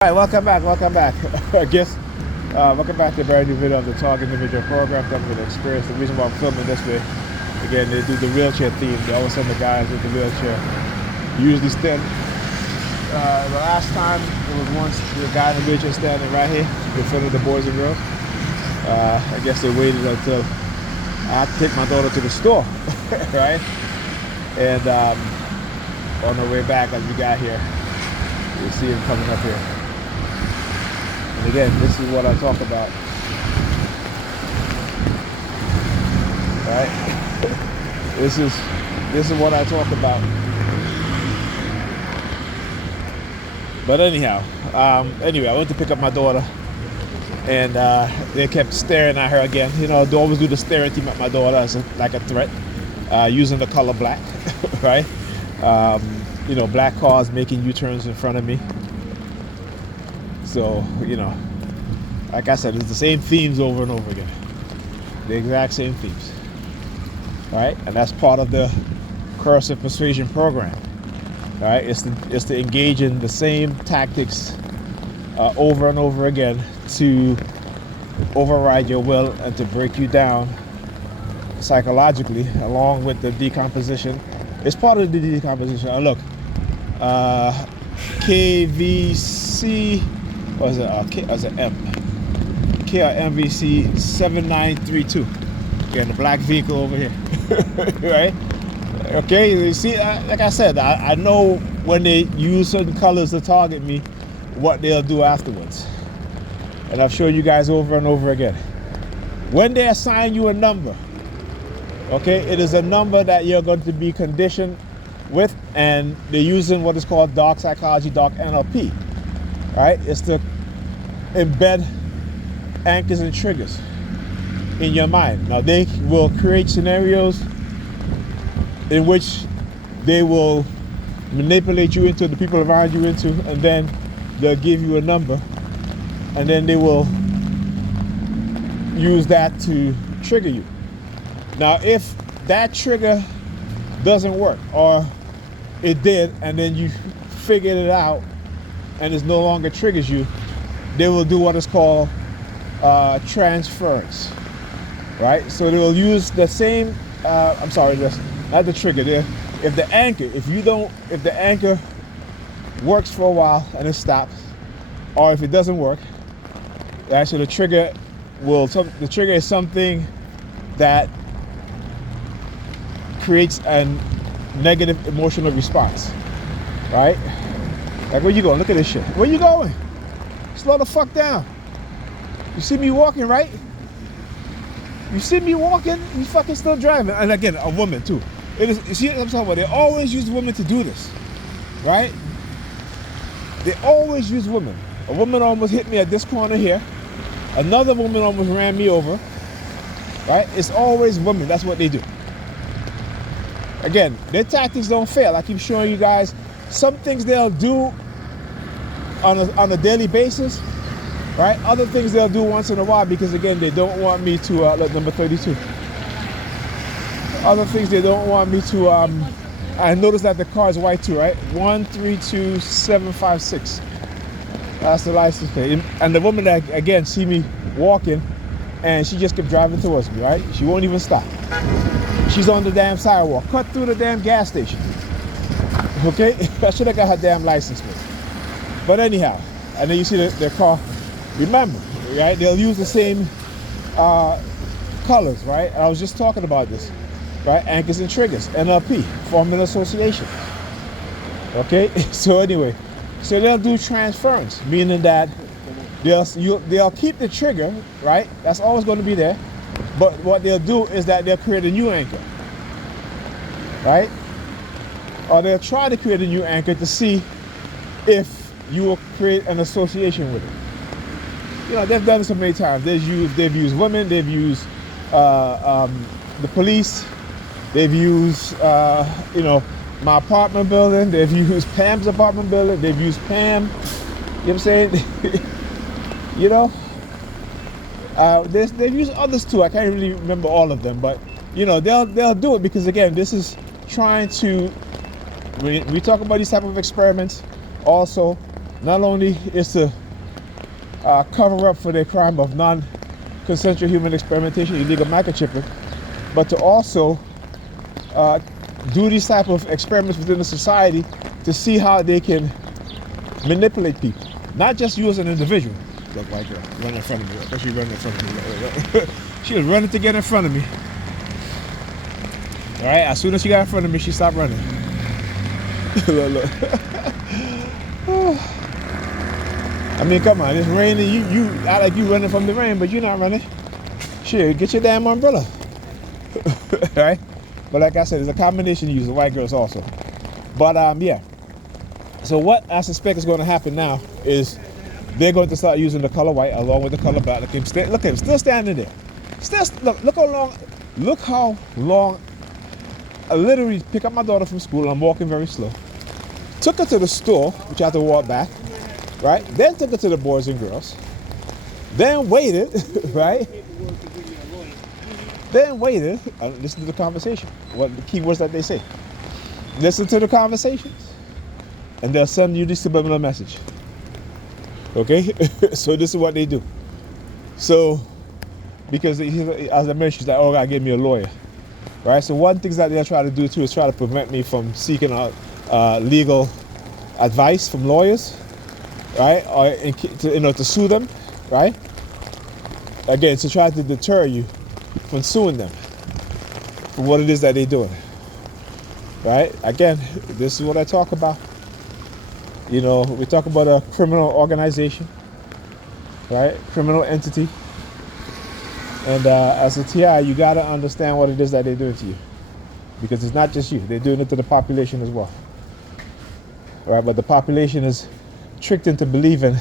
All right, welcome back. I guess, welcome back to a brand new video of the Target Individual Program, Talking with Experience. The reason why I'm filming this way, again, they do the wheelchair theme. They always send the guys with the wheelchair. Usually stand. The last time it was once the guy in the wheelchair standing right here in front of the boys and girls. I guess they waited until I had to take my daughter to the store, right? And on the way back, as we got here, you see him coming up here. And again, this is what I talk about, right? This is what I talk about. But anyhow, anyway, I went to pick up my daughter, and they kept staring at her again. You know, they always do the staring team at my daughter as like a threat, using the color black, right? You know, black cars making U-turns in front of me. So, you know, like I said, it's the same themes over and over again. The exact same themes. All right? And that's part of the coercive persuasion program. All right? It's to engage in the same tactics over and over again to override your will and to break you down psychologically, along with the decomposition. It's part of the decomposition. Now look, KVC, what is it? K, was it M? KRMVC 7932. Again, the black vehicle over here, right? Okay, you see, like I said, I know when they use certain colors to target me, what they'll do afterwards. And I've shown you guys over and over again. When they assign you a number, okay, it is a number that you're going to be conditioned with, and they're using what is called dark psychology, dark NLP, right? It's to embed anchors and triggers in your mind. Now, they will create scenarios in which they will manipulate you into the people around you into, and then they'll give you a number, and then they will use that to trigger you. Now, if that trigger doesn't work, or it did, and then you figured it out, and it no longer triggers you, they will do what is called transference, right? So they will use the same, I'm sorry, not the trigger. If the anchor works for a while and it stops, or if it doesn't work, actually the trigger is something that creates a negative emotional response, right? Like, where you going? Look at this shit. Where you going? Slow the fuck down. You see me walking, right? You see me walking, you fucking still driving. And again, a woman too. It is, you see what I'm talking about? They always use women to do this, right? They always use women. A woman almost hit me at this corner here. Another woman almost ran me over, right? It's always women. That's what they do. Again, their tactics don't fail. I keep showing you guys some things they'll do on a daily basis, right? Other things they'll do once in a while, because again, they don't want me to, let number 32. Other things they don't want me to, I noticed that the car is white too, right? 132756. That's the license plate. And the woman that, again, see me walking, and she just kept driving towards me, right? She won't even stop. She's on the damn sidewalk, cut through the damn gas station. Okay? I should have got her damn license plate. But anyhow, and then you see their car. Remember, right? They'll use the same colors, right? I was just talking about this, right? Anchors and triggers, NLP, formula association. Okay? So anyway, so they'll do transference, meaning that they'll keep the trigger, right? That's always going to be there. But what they'll do is that they'll create a new anchor, right? Or they'll try to create a new anchor to see if you will create an association with it. You know, they've done it so many times. They've used women, they've used the police, they've used, you know, my apartment building, they've used Pam's apartment building, they've used Pam, you know what I'm saying? You know? They've used others too. I can't really remember all of them, but you know, they'll do it because again, this is trying to, we talk about these type of experiments also, not only is to cover up for their crime of non-consensual human experimentation, illegal microchipping, but to also do these type of experiments within the society to see how they can manipulate people, not just you as an individual. Look, white girl running in front of me. Look, she's running in front of me. She was running to get in front of me. All right, as soon as she got in front of me, she stopped running. Look. I mean, come on, it's raining. You act like you running from the rain, but you're not running. Shit, get your damn umbrella. Right? But like I said, it's a combination use of white girls also. But yeah. So what I suspect is going to happen now is they're going to start using the color white along with the color black. Look at him, still standing there. Look how long. I literally pick up my daughter from school and I'm walking very slow. Took her to the store, which I had to walk back, right? Then took her to the boys and girls. Then waited, right? Then waited. Listen to the conversation. What the key words that they say. Listen to the conversations, and they'll send you this subliminal message. Okay? So this is what they do. So, because as I mentioned, she's like, oh, God, give me a lawyer. Right? So one thing that they'll try to do too is try to prevent me from seeking out legal advice from lawyers, right? Or to sue them, right? Again, to try to deter you from suing them for what it is that they're doing, right? Again, this is what I talk about. You know, we talk about a criminal organization, right? Criminal entity. And as a TI, you got to understand what it is that they're doing to you. Because it's not just you. They're doing it to the population as well. Right? But the population is tricked into believing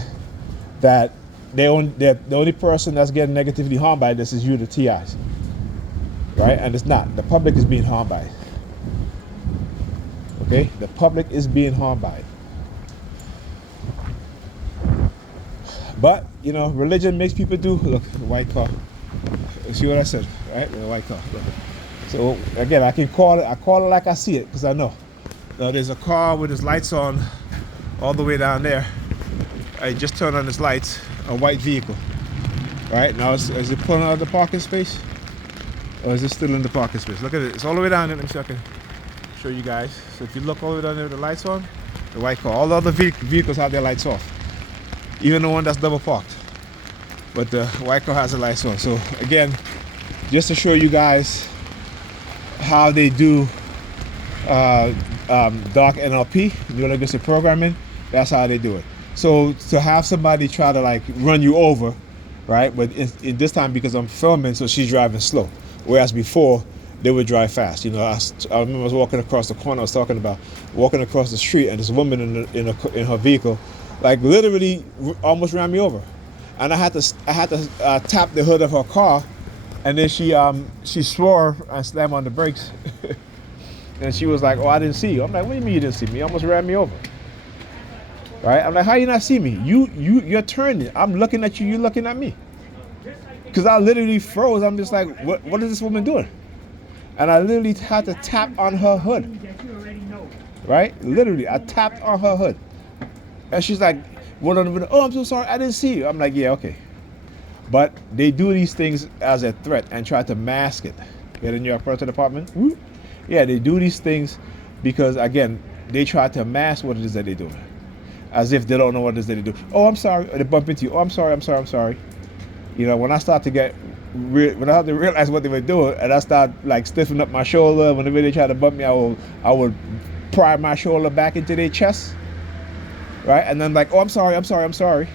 that the only person that's getting negatively harmed by this is you, the TIs. Right? And it's not. The public is being harmed by it. Okay? The public is being harmed by it. But, you know, religion makes people do. Look, the white car. You see what I said, right? With a white car. So again, I call it like I see it, because I know. Now there's a car with its lights on all the way down there. I just turned on its lights, a white vehicle. Right? Now is it pulling out of the parking space? Or is it still in the parking space? Look at it, it's all the way down there. Let me see if I can show you guys. So if you look all the way down there with the lights on, the white car. All the other vehicles have their lights off. Even the one that's double parked. But the white car has the lights on. So again, just to show you guys how they do dark NLP, neurolinguistic programming, that's how they do it. So to have somebody try to like run you over, right? But in this time, because I'm filming, so she's driving slow. Whereas before, they would drive fast. You know, I remember I was walking across the corner. I was talking about walking across the street, and this woman in her vehicle, like literally almost ran me over. And I had to tap the hood of her car, and then she swerved and slammed on the brakes. And she was like, "Oh, I didn't see you." I'm like, "What do you mean you didn't see me? You almost ran me over." Right? I'm like, "How you not see me? You're turning. I'm looking at you. You're looking at me." Because I literally froze. I'm just like, "What is this woman doing?" And I literally had to tap on her hood. Right? Literally, I tapped on her hood, and she's like, "Oh, I'm so sorry, I didn't see you." I'm like, "Yeah, okay." But they do these things as a threat and try to mask it. Get in your personal department? Woo. Yeah, they do these things because, again, they try to mask what it is that they're doing. As if they don't know what it is that they do. "Oh, I'm sorry." Or they bump into you. "Oh, I'm sorry. You know, when I start to when I have to realize what they were doing, and I start like stiffening up my shoulder, whenever they try to bump me, I would pry my shoulder back into their chest. Right? And then like, "Oh, I'm sorry.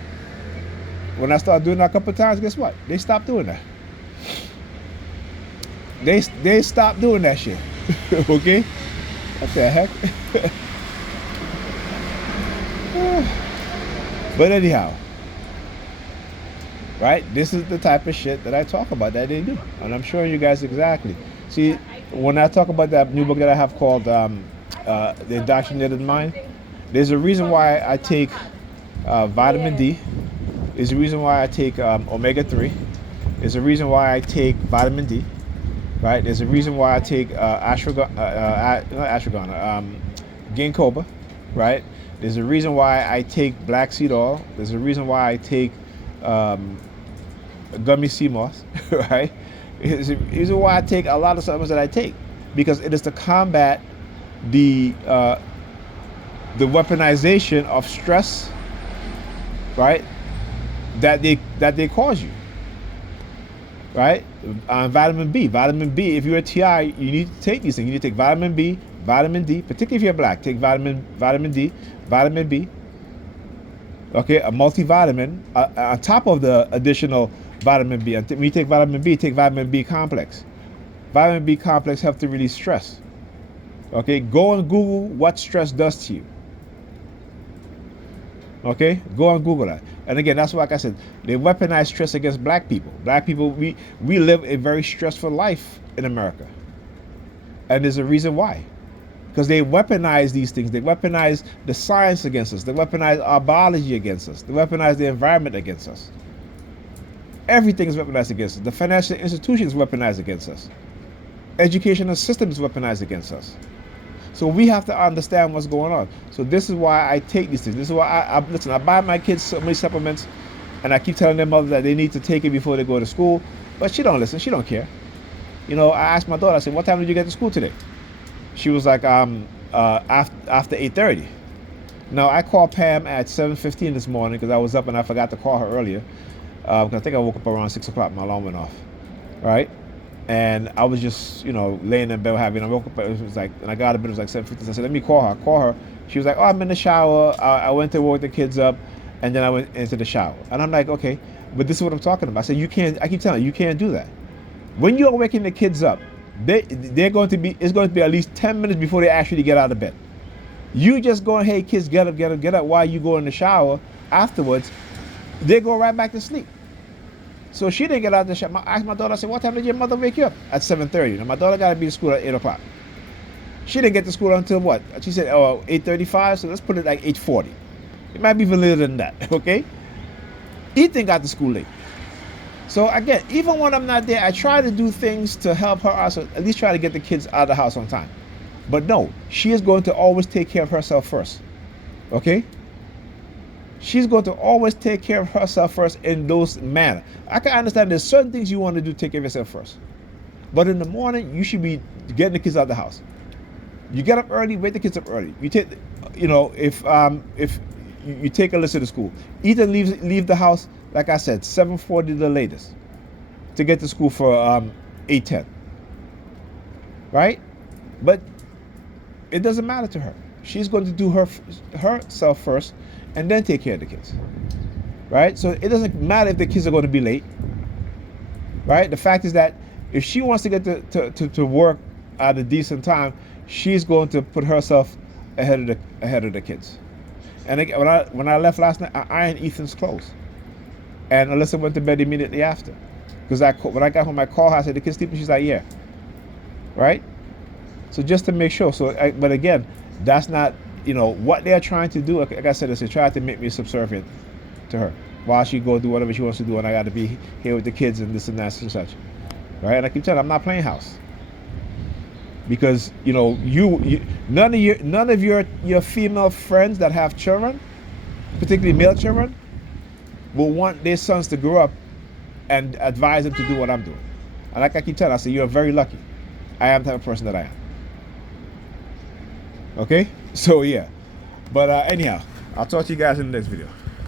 When I start doing that a couple of times, guess what? They stop doing that. They stop doing that shit. Okay? What the heck? But anyhow, right? This is the type of shit that I talk about that they do. And I'm showing you guys exactly. See, when I talk about that new book that I have called The Indoctrinated Mind, there's a reason why I take vitamin D. There's a reason why I take omega-3. There's a reason why I take vitamin D. Right? There's a reason why I take ginkgo, right? There's a reason why I take black seed oil. There's a reason why I take gummy sea moss, right? There's a reason why I take a lot of supplements that I take, because it is to combat the weaponization of stress, right? That they cause you, right? Vitamin B. Vitamin B. If you're a TI, you need to take these things. You need to take vitamin B, vitamin D, particularly if you're black. Take vitamin D, vitamin B. Okay, a multivitamin on top of the additional vitamin B. And when you take vitamin B, take vitamin B complex. Vitamin B complex helps to release stress. Okay, go and Google what stress does to you. Okay, go and Google that. And again, that's why, like I said, they weaponize stress against black people. Black people, we live a very stressful life in America. And there's a reason why. Because they weaponize these things. They weaponize the science against us. They weaponize our biology against us. They weaponize the environment against us. Everything is weaponized against us. The financial institutions weaponized against us. Educational system is weaponized against us. So we have to understand what's going on. So this is why I take these things. This is why I listen. I buy my kids so many supplements, and I keep telling their mother that they need to take it before they go to school. But she don't listen. She don't care. You know, I asked my daughter. I said, "What time did you get to school today?" She was like, after 8:30. Now I called Pam at 7:15 this morning because I was up and I forgot to call her earlier. I think I woke up around 6 o'clock. My alarm went off. Right. And I was just, laying in bed having. I woke up. It was like, and I got out of bed. It was like 7:50. So I said, "Let me call her." Call her. She was like, "Oh, I'm in the shower. I went to woke the kids up, and then I went into the shower." And I'm like, "Okay, but this is what I'm talking about." I said, "You can't." I keep telling you, you can't do that. When you're waking the kids up, they're going to be. It's going to be at least 10 minutes before they actually get out of bed. You just going, "Hey, kids, get up, get up, get up." While you go in the shower afterwards, they go right back to sleep. So she didn't get out of the shower. I asked my daughter, I said, "What time did your mother wake you up?" At 7:30. Now my daughter got to be to school at 8 o'clock. She didn't get to school until what? She said, 8:35, so let's put it like 8:40. It might be even later than that, okay? Ethan got to school late. So again, even when I'm not there, I try to do things to help her out, so at least try to get the kids out of the house on time. But no, she is going to always take care of herself first, okay? She's going to always take care of herself first in those manner. I can understand there's certain things you want to do to take care of yourself first. But in the morning, you should be getting the kids out of the house. You get up early, wake the kids up early. You take, if you take Alyssa to school, either leave the house, like I said, 7:40 the latest, to get to school for 8:10. Right? But it doesn't matter to her. She's going to do herself first, and then take care of the kids, right? So it doesn't matter if the kids are going to be late, right? The fact is that if she wants to get to work at a decent time, she's going to put herself ahead of the kids. And when I left last night, I ironed Ethan's clothes, and Alyssa went to bed immediately after, because when I got home, I called her. I said, "The kids sleeping?" She's like, "Yeah." Right? So just to make sure. But again, that's not. What they're trying to do, like I said, is they try to make me subservient to her while she go do whatever she wants to do, and I got to be here with the kids and this and that and such, right? And I keep telling her, I'm not playing house, because none of your female friends that have children, particularly male children, will want their sons to grow up and advise them to do what I'm doing. And like I keep telling her, I say, "You're very lucky. I am the type of person that I am." Okay? So yeah. But anyhow, I'll talk to you guys in the next video.